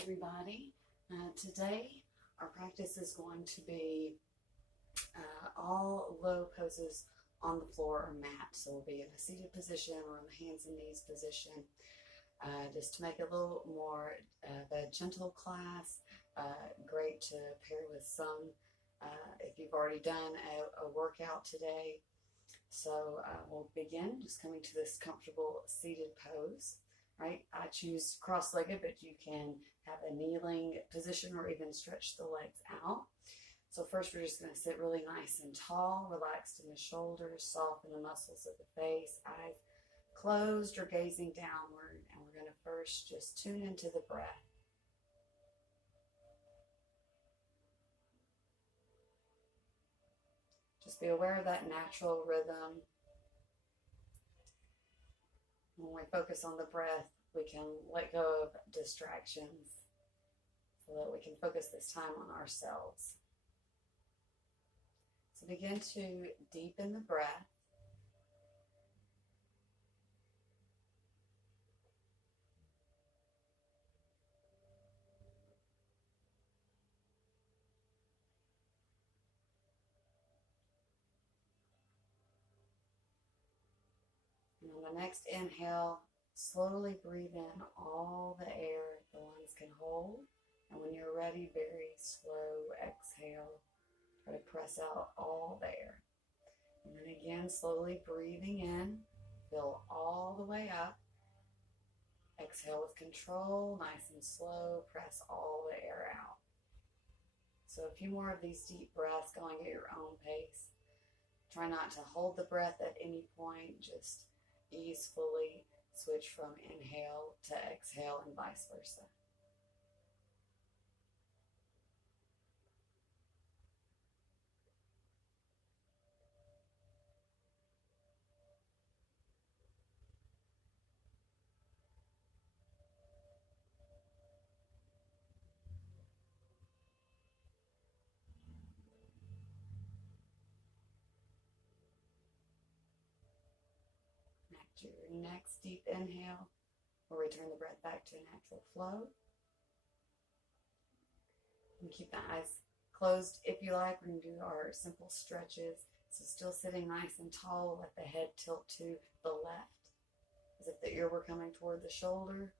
everybody. Today our practice is going to be all low poses on the floor or mat. So we'll be in a seated position or in the hands and knees position, just to make it a little more of a gentle class. Great to pair with some if you've already done a workout today. So we'll begin just coming to this comfortable seated pose. Right, I choose cross-legged, but you can have a kneeling position or even stretch the legs out. So first we're just going to sit really nice and tall, relaxed in the shoulders, soften the muscles of the face, eyes closed or gazing downward. And we're going to first just tune into the breath. Just be aware of that natural rhythm. When we focus on the breath, we can let go of distractions so that we can focus this time on ourselves. So begin to deepen the breath. And on the next inhale, slowly breathe in all the air the lungs can hold. And when you're ready, very slow exhale. Try to press out all the air. And then again, slowly breathing in, fill all the way up. Exhale with control, nice and slow, press all the air out. So a few more of these deep breaths going at your own pace. Try not to hold the breath at any point, just easefully switch from inhale to exhale and vice versa. After your next deep inhale, we'll return the breath back to a natural flow. And keep the eyes closed if you like. We're going to do our simple stretches. So still sitting nice and tall, let the head tilt to the left, as if the ear were coming toward the shoulder.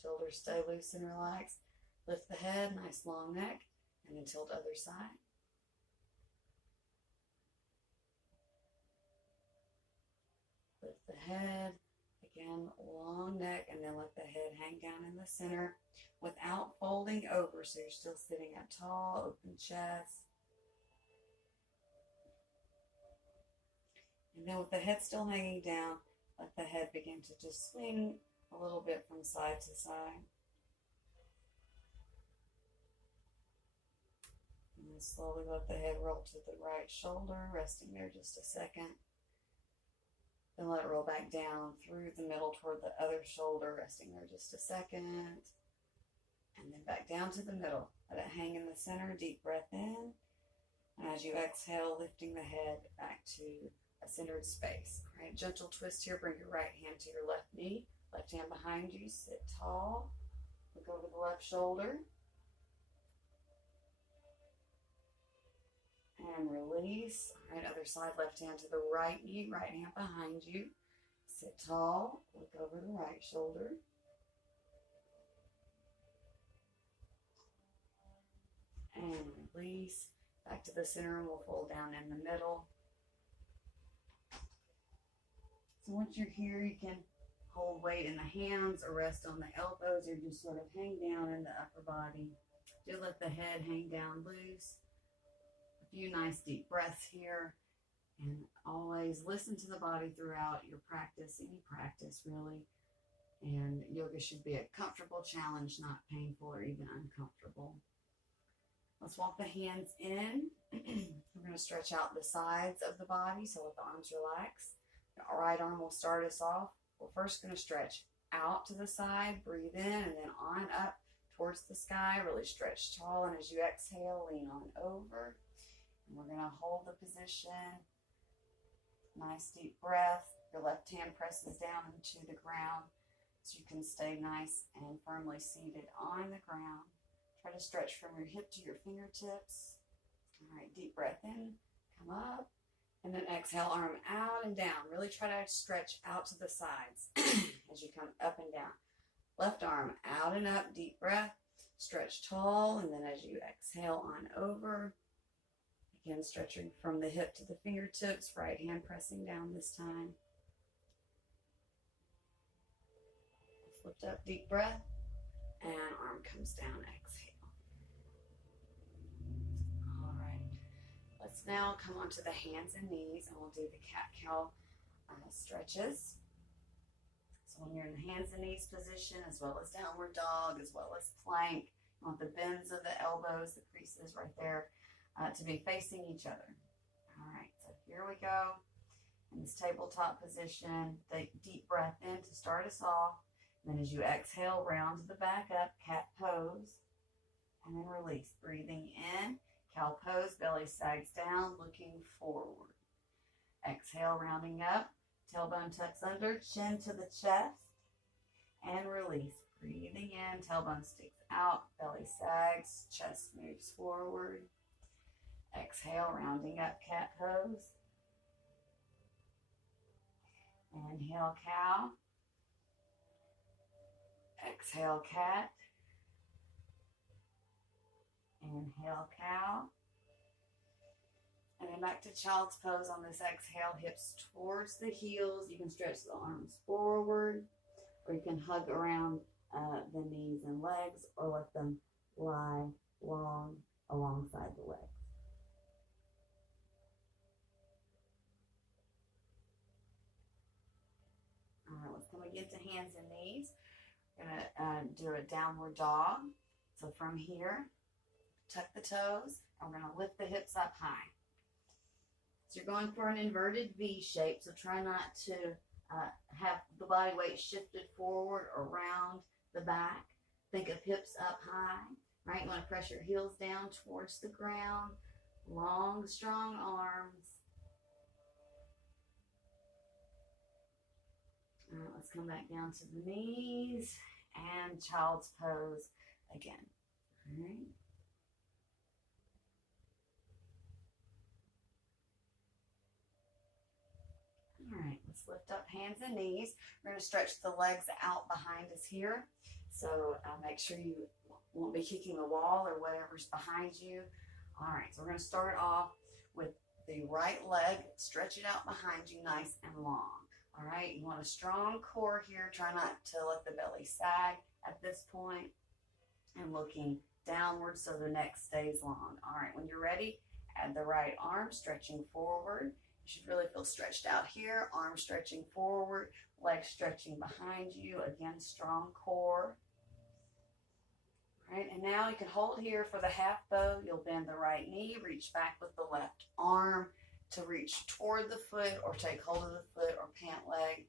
Shoulders stay loose and relaxed. Lift the head, nice long neck, and then tilt other side. Lift the head, again, long neck, and then let the head hang down in the center without folding over. So you're still sitting up tall, open chest. And then with the head still hanging down, let the head begin to just swing a little bit from side to side. And then slowly let the head roll to the right shoulder, resting there just a second. Then let it roll back down through the middle toward the other shoulder, resting there just a second. And then back down to the middle. Let it hang in the center, deep breath in. And as you exhale, lifting the head back to a centered space. All right, gentle twist here. Bring your right hand to your left knee. Left hand behind you. Sit tall. Look over the left shoulder. And release. All right, other side, left hand to the right knee, right hand behind you. Sit tall, look over the right shoulder. And release. Back to the center, and we'll fold down in the middle. So once you're here, you can hold weight in the hands or rest on the elbows, or just sort of hang down in the upper body. Do let the head hang down loose. Few nice deep breaths here, and always listen to the body throughout your practice, any practice really. And yoga should be a comfortable challenge, not painful or even uncomfortable. Let's walk the hands in. We're going to stretch out the sides of the body, so let the arms relax. The right arm will start us off. We're first going to stretch out to the side, breathe in, and then on up towards the sky. Really stretch tall, and as you exhale, lean on over. And we're going to hold the position. Nice deep breath. Your left hand presses down into the ground. so you can stay nice and firmly seated on the ground. Try to stretch from your hip to your fingertips. All right, deep breath in, come up, and then exhale, arm out and down. Really try to stretch out to the sides as you come up and down. Left arm out and up, deep breath, stretch tall, and then as you exhale on over, again stretching from the hip to the fingertips, right hand pressing down this time. Lift up, deep breath, and arm comes down, exhale. All right, let's now come onto the hands and knees, and we'll do the cat-cow stretches. So when you're in the hands and knees position, as well as downward dog, as well as plank, you want the bends of the elbows, the creases right there, to be facing each other. All right, so here we go. In this tabletop position, take deep breath in to start us off. And then as you exhale, round to the back up, cat pose, and then release. Breathing in, cow pose, belly sags down, looking forward. Exhale, rounding up, tailbone tucks under, chin to the chest, and release. Breathing in, tailbone sticks out, belly sags, chest moves forward. Exhale, rounding up, cat pose. Inhale, cow. Exhale, cat. Inhale, cow. And then back to child's pose on this exhale, hips towards the heels. You can stretch the arms forward, or you can hug around the knees and legs, or let them lie long alongside the legs. All right, let's come again to hands and knees. We're going to do a downward dog. So from here, tuck the toes, and we're going to lift the hips up high. So you're going for an inverted V shape, so try not to have the body weight shifted forward or around the back. Think of hips up high, right? You want to press your heels down towards the ground. Long, strong arms. All right, let's come back down to the knees and child's pose again. All right. All right, let's lift up hands and knees. We're going to stretch the legs out behind us here. So make sure you won't be kicking the wall or whatever's behind you. All right, so we're going to start off with the right leg. Stretch it out behind you nice and long. All right, you want a strong core here. Try not to let the belly sag at this point, and looking downward so the neck stays long. All right, when you're ready, add the right arm, stretching forward. You should really feel stretched out here. Arm stretching forward, legs stretching behind you. Again, strong core. All right, and now you can hold here for the half bow. You'll bend the right knee, reach back with the left arm to reach toward the foot or take hold of the foot or pant leg.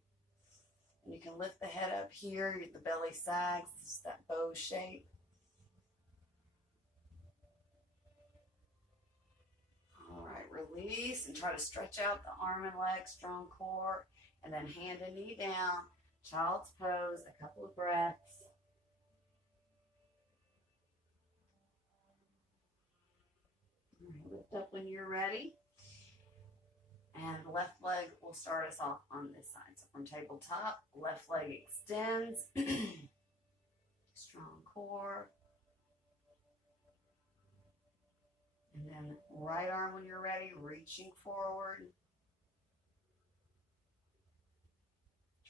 And you can lift the head up here, the belly sags, this is that bow shape. All right, release and try to stretch out the arm and leg, strong core, and then hand and knee down, child's pose, a couple of breaths. All right, lift up when you're ready. And the left leg will start us off on this side. So from tabletop, left leg extends. Strong core. And then right arm when you're ready, reaching forward.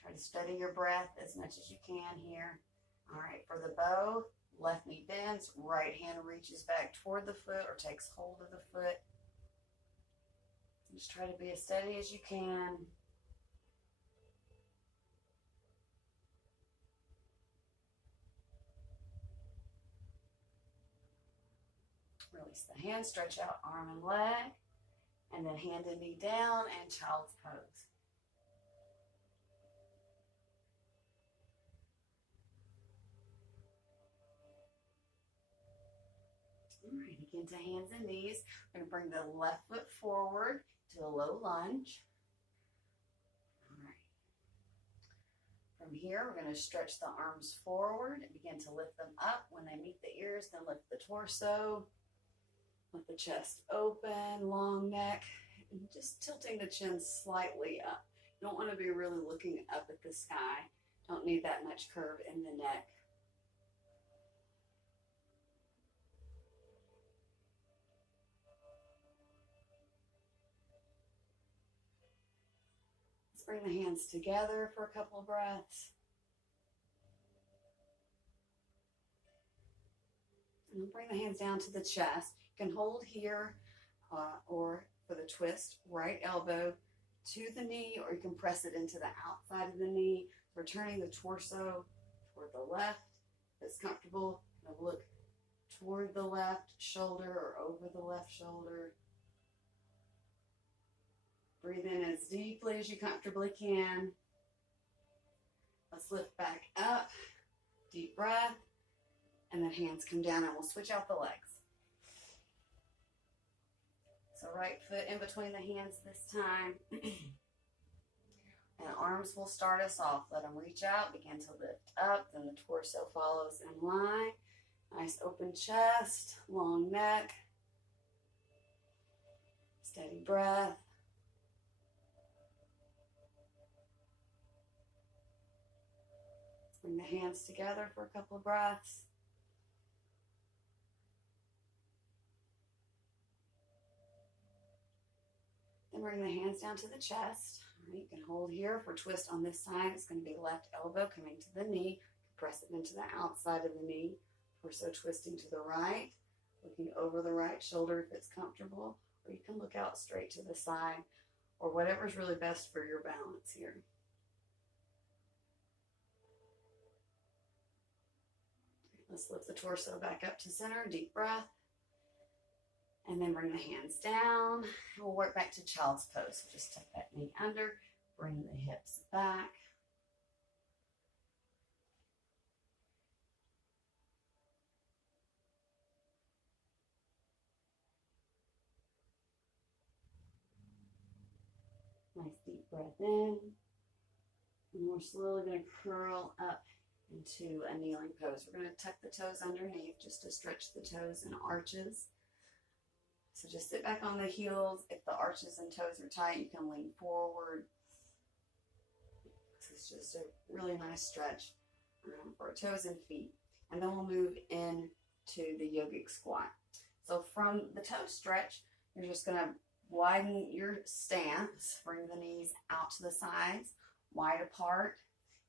Try to steady your breath as much as you can here. All right, for the bow, left knee bends, right hand reaches back toward the foot or takes hold of the foot. Just try to be as steady as you can. Release the hand, stretch out arm and leg, and then hand and knee down and child's pose. All right, again to hands and knees. We're going to bring the left foot forward to a low lunge. All right. From From here, we're going to stretch the arms forward and begin to lift them up. When they meet the ears, then lift the torso. Let the chest open, long neck, and just tilting the chin slightly up. You don't want to be really looking up at the sky. Don't need that much curve in the neck. Let's bring the hands together for a couple of breaths. And bring the hands down to the chest. You can hold here or for the twist, right elbow to the knee, or you can press it into the outside of the knee. We're turning the torso toward the left. If it's comfortable, kind of look toward the left shoulder or over the left shoulder. Breathe in as deeply as you comfortably can. Let's lift back up. Deep breath. And then hands come down, and we'll switch out the legs. So right foot in between the hands this time. And arms will start us off. Let them reach out, begin to lift up, then the torso follows in line. Nice open chest, long neck. Steady breath. Bring the hands together for a couple of breaths. Then bring the hands down to the chest. All right, you can hold here for twist on this side. It's going to be left elbow coming to the knee. Press it into the outside of the knee. Torso twisting to the right. Looking over the right shoulder if it's comfortable. Or you can look out straight to the side. Or whatever's really best for your balance here. Let's lift the torso back up to center. Deep breath. And then bring the hands down. We'll work back to child's pose. So just tuck that knee under. Bring the hips back. Nice deep breath in. And we're slowly going to curl up into a kneeling pose. We're going to tuck the toes underneath just to stretch the toes and arches. So just sit back on the heels. If the arches and toes are tight, you can lean forward. This is just a really nice stretch for our toes and feet. And then we'll move into the yogic squat. So from the toe stretch, you're just going to widen your stance. Bring the knees out to the sides, wide apart.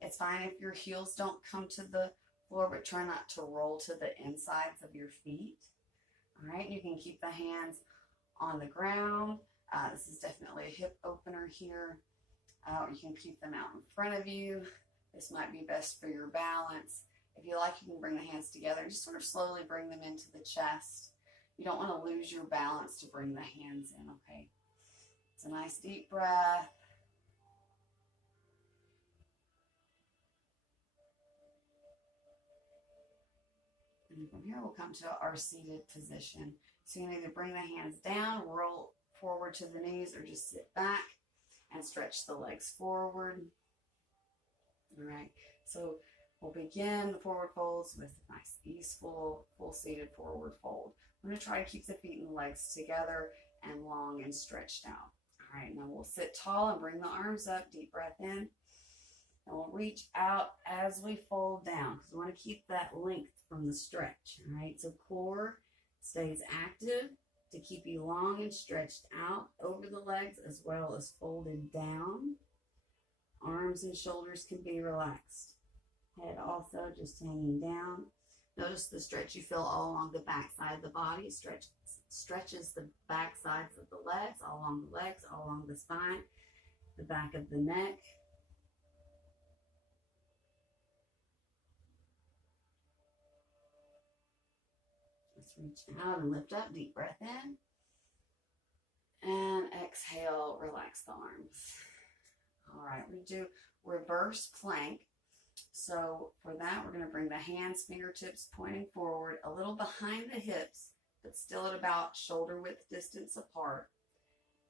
It's fine if your heels don't come to the floor, but try not to roll to the insides of your feet. All right, you can keep the hands on the ground. This is definitely a hip opener here. You can keep them out in front of you. This might be best for your balance. If you like, you can bring the hands together. Just sort of slowly bring them into the chest. You don't want to lose your balance to bring the hands in, okay? It's a nice deep breath. And from here, we'll come to our seated position. So you can either bring the hands down, roll forward to the knees, or just sit back and stretch the legs forward. All right, so we'll begin the forward folds with a nice easeful, full seated forward fold. I'm going to try to keep the feet and legs together and long and stretched out. All right, now we'll sit tall and bring the arms up. Deep breath in. And we'll reach out as we fold down because we want to keep that length from the stretch. All right, so core stays active to keep you long and stretched out over the legs as well as folded down. Arms and shoulders can be relaxed. Head also just hanging down. Notice the stretch you feel all along the back side of the body. Stretches the back sides of the legs, all along the legs, all along the spine, the back of the neck. Let's reach out and lift up. Deep breath in. And exhale, relax the arms. All right, we do reverse plank. So for that, we're going to bring the hands, fingertips pointing forward, a little behind the hips, but still at about shoulder width distance apart.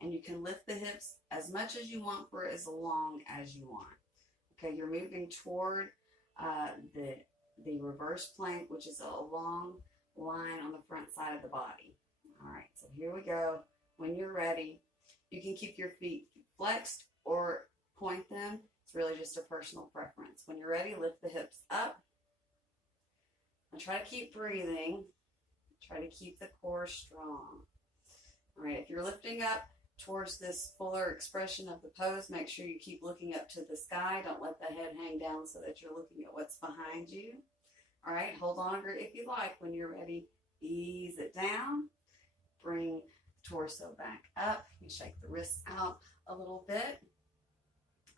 And you can lift the hips as much as you want for as long as you want. Okay, you're moving toward the reverse plank, which is a long line on the front side of the body. All right, so here we go. When you're ready, you can keep your feet flexed or point them. It's really just a personal preference. When you're ready, lift the hips up. And try to keep breathing. Try to keep the core strong. All right, if you're lifting up towards this fuller expression of the pose, make sure you keep looking up to the sky. Don't let the head hang down so that you're looking at what's behind you. All right, hold longer if you like. When you're ready, ease it down. Bring the torso back up. You shake the wrists out a little bit.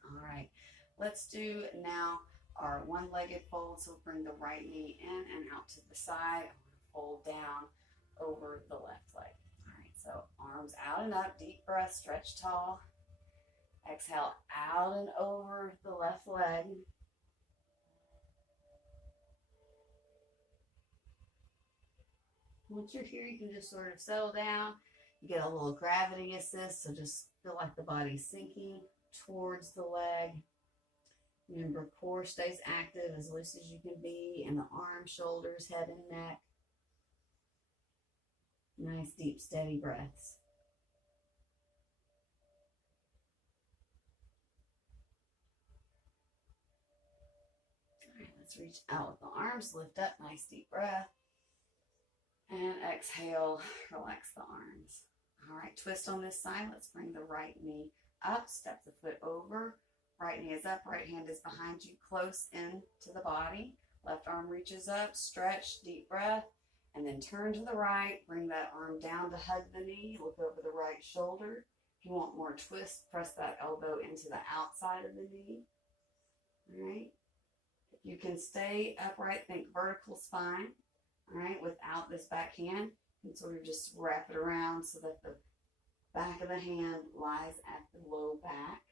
All right, let's do now our one-legged fold. So bring the right knee in and out to the side. Fold down over the left leg. All right, so arms out and up, deep breath, stretch tall. Exhale out and over the left leg. Once you're here, you can just sort of settle down. You get a little gravity assist, so just feel like the body's sinking towards the leg. Remember, core stays active, as loose as you can be, and the arms, shoulders, head, and neck. Nice, deep, steady breaths. All right, let's reach out with the arms, lift up, nice, deep breath. And exhale, relax the arms. All right, twist on this side. Let's bring the right knee up, step the foot over. Right knee is up, right hand is behind you, close in to the body. Left arm reaches up, stretch, deep breath, and then turn to the right. Bring that arm down to hug the knee, look over the right shoulder. If you want more twist, press that elbow into the outside of the knee. All right. If you can stay upright, think vertical spine. All right, without this back hand, you can sort of just wrap it around so that the back of the hand lies at the low back.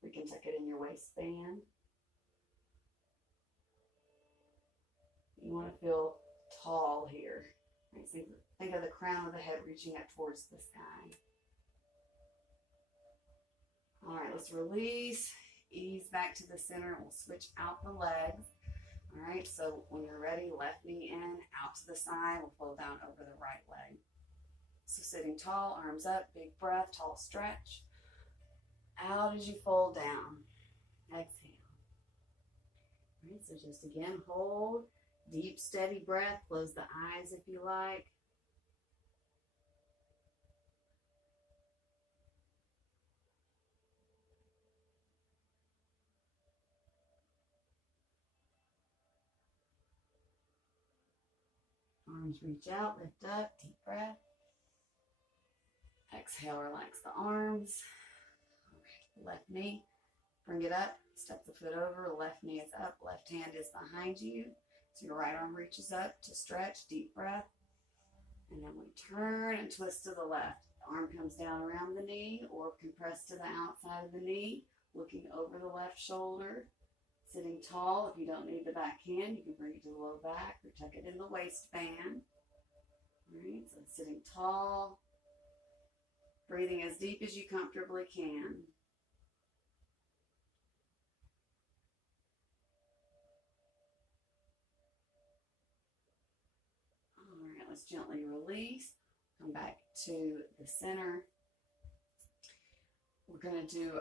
We can tuck it in your waistband. You want to feel tall here. Right, so think of the crown of the head reaching up towards the sky. All right, let's release, ease back to the center. We'll switch out the legs. All right, so when you're ready, left knee in, out to the side. We'll fold down over the right leg. So sitting tall, arms up, big breath, tall stretch. Out as you fold down. Exhale. All right, so just again, hold. Deep, steady breath. Close the eyes if you like. Arms reach out, lift up, deep breath. Exhale, relax the arms. All right, left knee, bring it up, step the foot over, left knee is up, left hand is behind you. So your right arm reaches up to stretch, deep breath. And then we turn and twist to the left. The arm comes down around the knee or compress to the outside of the knee, looking over the left shoulder. Sitting tall, if you don't need the back hand, you can bring it to the low back or tuck it in the waistband. All right, so sitting tall, breathing as deep as you comfortably can. All right, let's gently release. Come back to the center. We're going to do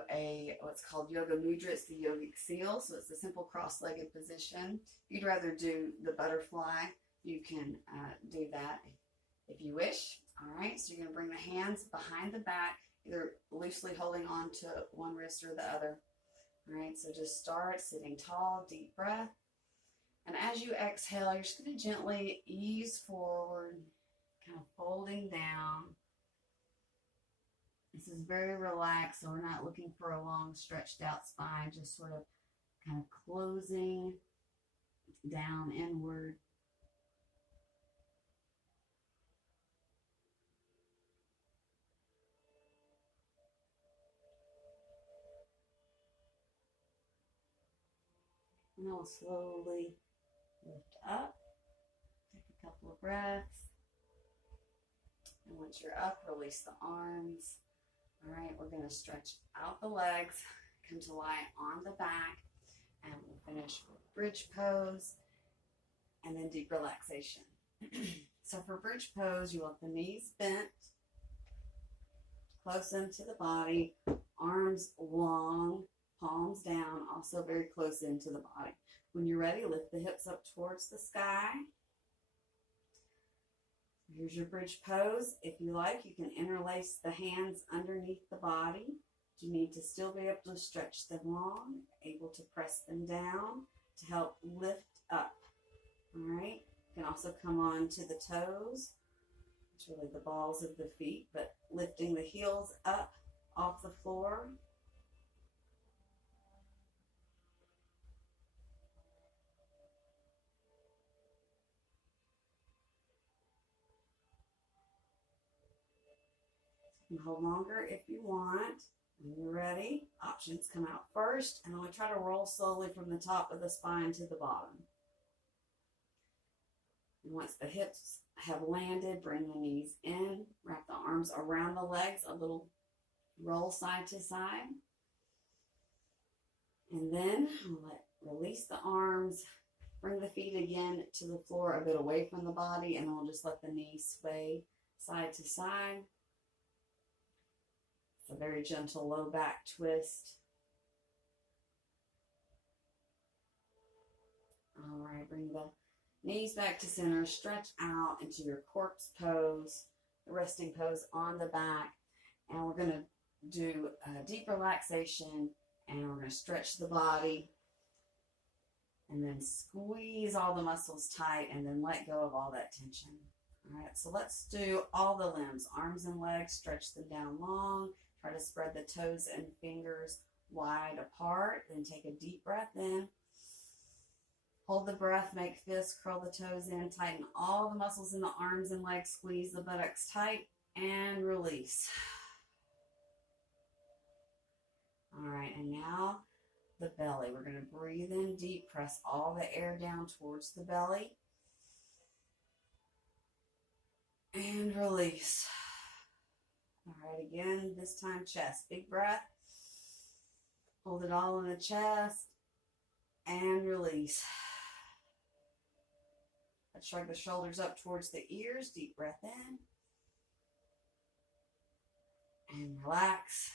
what's called Yoga Mudra. It's the yogic seal, so it's a simple cross-legged position. If you'd rather do the butterfly, you can do that if you wish. All right, so you're going to bring the hands behind the back, either loosely holding on to one wrist or the other. All right, so just start sitting tall, deep breath. And as you exhale, you're just going to gently ease forward, kind of folding down. This is very relaxed, so we're not looking for a long stretched out spine, just sort of kind of closing down inward. And then we'll slowly lift up, take a couple of breaths. And once you're up, release the arms. All right, we're going to stretch out the legs, come to lie on the back. And we'll finish with bridge pose and then deep relaxation. So for bridge pose, you want the knees bent, close into the body, arms long, palms down, also very close into the body. When you're ready, lift the hips up towards the sky. Here's your bridge pose. If you like, you can interlace the hands underneath the body. You need to still be able to stretch them long, able to press them down to help lift up. All right. You can also come on to the toes. It's really the balls of the feet, but lifting the heels up off the floor. You can hold longer if you want. When you're ready, options come out first, and then we try to roll slowly from the top of the spine to the bottom. And once the hips have landed, bring the knees in, wrap the arms around the legs, a little roll side to side. And then release the arms, bring the feet again to the floor a bit away from the body, and we'll just let the knees sway side to side. It's a very gentle low back twist. All right, bring the knees back to center, stretch out into your corpse pose, the resting pose on the back. And we're going to do a deep relaxation, and we're going to stretch the body and then squeeze all the muscles tight and then let go of all that tension. All right, so let's do all the limbs, arms and legs, stretch them down long. Try to spread the toes and fingers wide apart. Then take a deep breath in. Hold the breath, make fists, curl the toes in, tighten all the muscles in the arms and legs, squeeze the buttocks tight, and release. All right, and now the belly. We're going to breathe in deep, press all the air down towards the belly, and release. All right, again, this time chest. Big breath. Hold it all in the chest, and release. Let's shrug the shoulders up towards the ears. Deep breath in. And relax.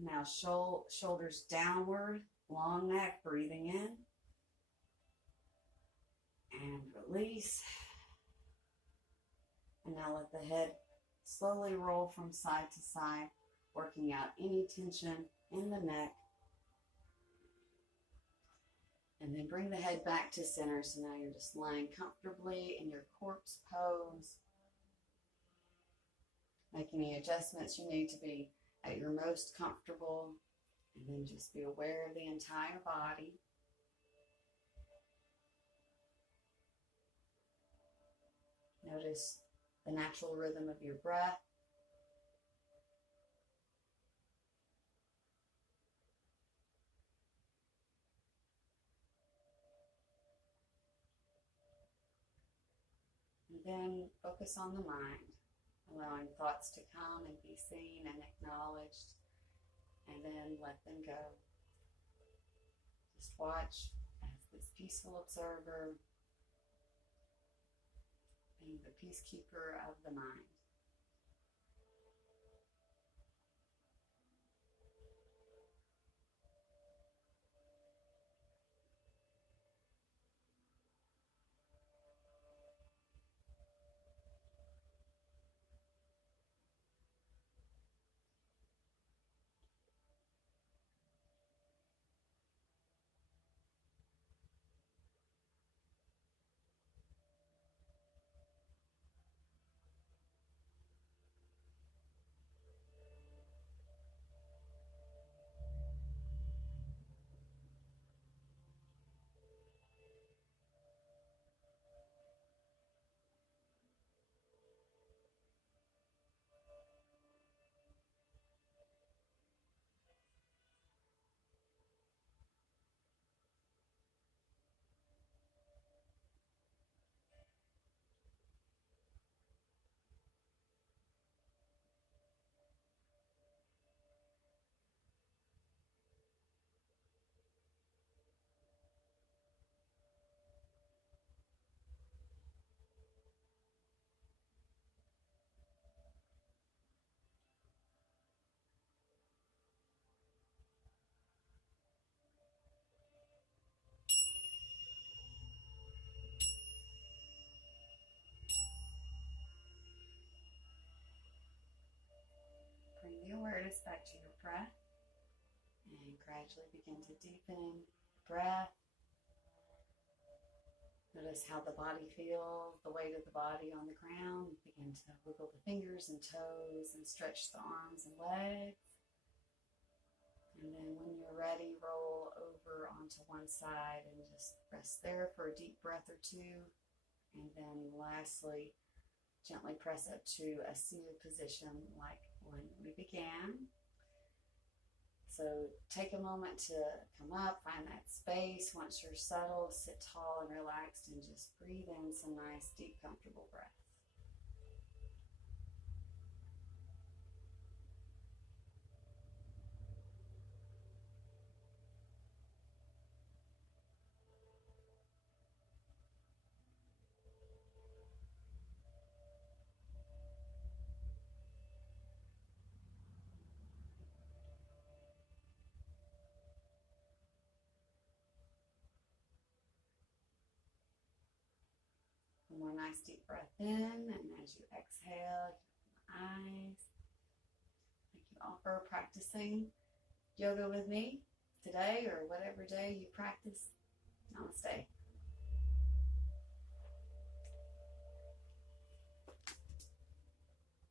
Now shoulders downward, long neck, breathing in. And release. And now let the head slowly roll from side to side, working out any tension in the neck. And then bring the head back to center. So now you're just lying comfortably in your corpse pose. Make any adjustments you need to be at your most comfortable. And then just be aware of the entire body. Notice the natural rhythm of your breath. And then focus on the mind, allowing thoughts to come and be seen and acknowledged, and then let them go. Just watch as this peaceful observer, being the peacekeeper of the mind. gradually begin to deepen breath. Notice how the body feels, the weight of the body on the ground. Begin to wiggle the fingers and toes and stretch the arms and legs. And then when you're ready, roll over onto one side and just rest there for a deep breath or two. And then lastly, gently press up to a seated position like when we began. So take a moment to come up, find that space. Once you're settled, sit tall and relaxed and just breathe in some nice, deep, comfortable breath. One more nice deep breath in, and as you exhale, you open the eyes. Thank you all for practicing yoga with me today or whatever day you practice. Namaste.